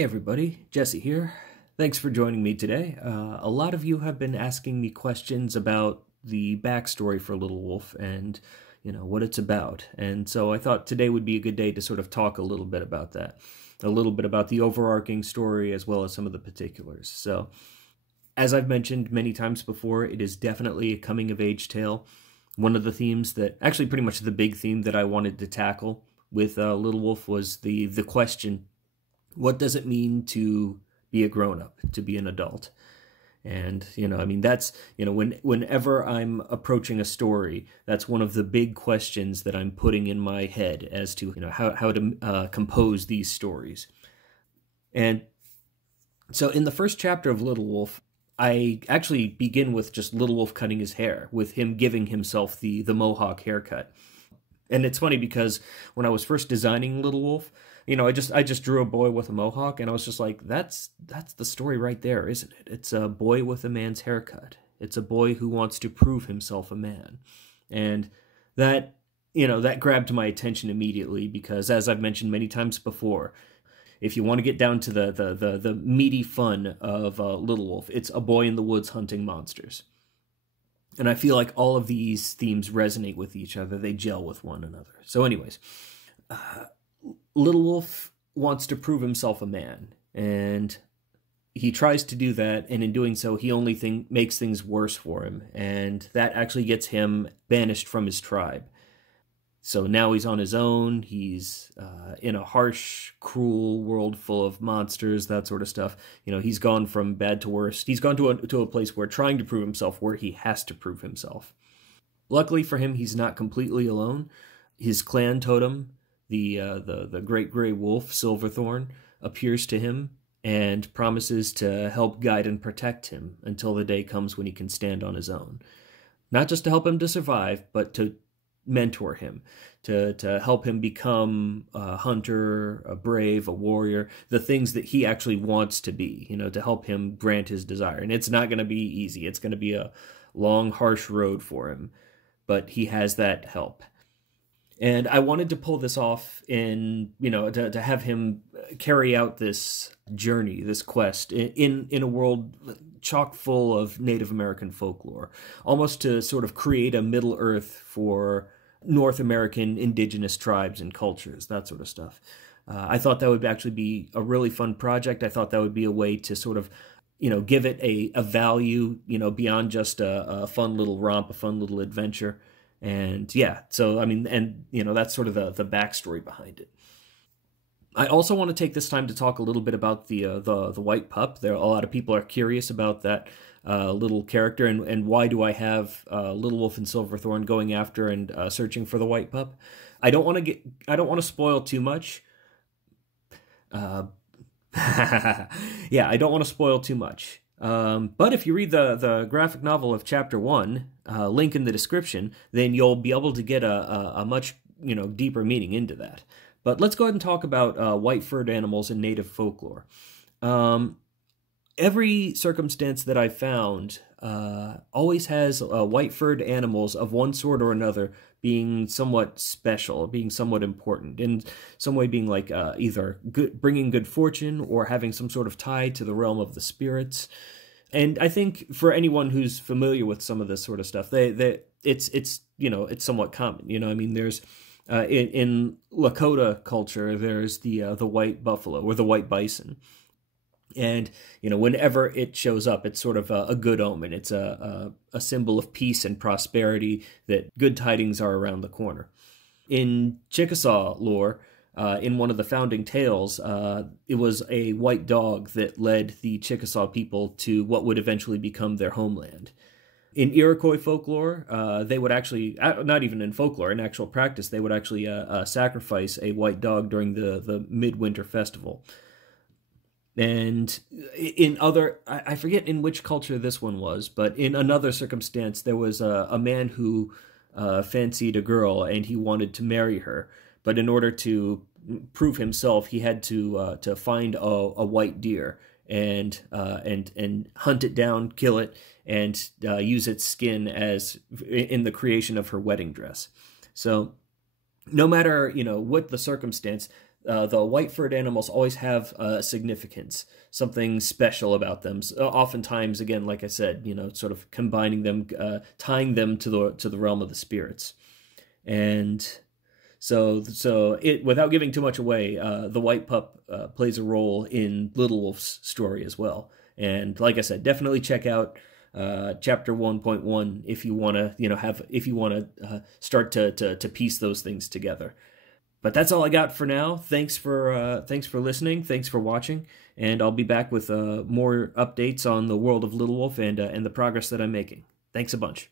Hey everybody, Jesse here. Thanks for joining me today. A lot of you have been asking me questions about the backstory for Little Wolf and, what it's about. And so I thought today would be a good day to sort of talk a little bit about that. A little bit about the overarching story as well as some of the particulars. So, as I've mentioned many times before, it is definitely a coming-of-age tale. One of the themes that, actually pretty much the big theme that I wanted to tackle with Little Wolf was the question, what does it mean to be a grown-up, to be an adult? And, that's, whenever I'm approaching a story, that's one of the big questions that I'm putting in my head as to, how to compose these stories. And so in the first chapter of Little Wolf, I actually begin with just Little Wolf cutting his hair, with him giving himself the mohawk haircut. And it's funny because when I was first designing Little Wolf, I just drew a boy with a mohawk, and I was just like, that's the story right there, isn't it? It's a boy with a man's haircut. It's a boy who wants to prove himself a man. And that, that grabbed my attention immediately because, as I've mentioned many times before, if you want to get down to the meaty fun of Little Wolf, it's a boy in the woods hunting monsters. And I feel like all of these themes resonate with each other. They gel with one another. So anyways, Little Wolf wants to prove himself a man, and he tries to do that, and in doing so, he only makes things worse for him, and that actually gets him banished from his tribe. So now he's on his own, he's in a harsh, cruel world full of monsters, that sort of stuff. He's gone from bad to worse. He's gone to a place where trying to prove himself, where he has to prove himself. Luckily for him, he's not completely alone. His clan totem, the great gray wolf, Silverthorn, appears to him and promises to help guide and protect him until the day comes when he can stand on his own. Not just to help him to survive, but to mentor him, to help him become a hunter, a brave, a warrior, the things that he actually wants to be, to help him grant his desire. And it's not going to be easy. It's going to be a long, harsh road for him, but he has that help. And I wanted to pull this off in, to have him carry out this journey, this quest in a world chock full of Native American folklore, almost to sort of create a Middle Earth for North American indigenous tribes and cultures, that sort of stuff. I thought that would actually be a really fun project. I thought that would be a way to sort of, give it a value, beyond just a fun little romp, a fun little adventure. And yeah, so that's sort of the backstory behind it. I also want to take this time to talk a little bit about the white pup. A lot of people are curious about that little character and why do I have Little Wolf and Silverthorn going after and searching for the white pup. I don't want to spoil too much. Yeah, I don't want to spoil too much. But if you read the graphic novel of Chapter 1, link in the description, then you'll be able to get a much deeper meaning into that. But let's go ahead and talk about white-furred animals in native folklore. Every circumstance that I've found always has white-furred animals of one sort or another being somewhat special, being somewhat important, in some way being like either bringing good fortune or having some sort of tie to the realm of the spirits. And I think for anyone who's familiar with some of this sort of stuff, it's somewhat common. There's in Lakota culture, there's the white buffalo or the white bison. And, whenever it shows up, it's sort of a good omen. It's a symbol of peace and prosperity, that good tidings are around the corner. In Chickasaw lore, in one of the founding tales, it was a white dog that led the Chickasaw people to what would eventually become their homeland. In Iroquois folklore, they would actually, not even in folklore, in actual practice, they would actually sacrifice a white dog during the midwinter festival. And in other, I forget in which culture this one was, but in another circumstance, there was a man who fancied a girl and he wanted to marry her. But in order to prove himself, he had to find a white deer and hunt it down, kill it, and use its skin as in the creation of her wedding dress. So no matter what the circumstance, the white furred animals always have significance, something special about them. Oftentimes, again, like I said, sort of combining them, tying them to the realm of the spirits. And so it, without giving too much away, the white pup plays a role in Little Wolf's story as well. And like I said, definitely check out chapter 1.1 if you want to start to piece those things together. But that's all I got for now. Thanks for listening. Thanks for watching, and I'll be back with more updates on the world of Little Wolf and the progress that I'm making. Thanks a bunch.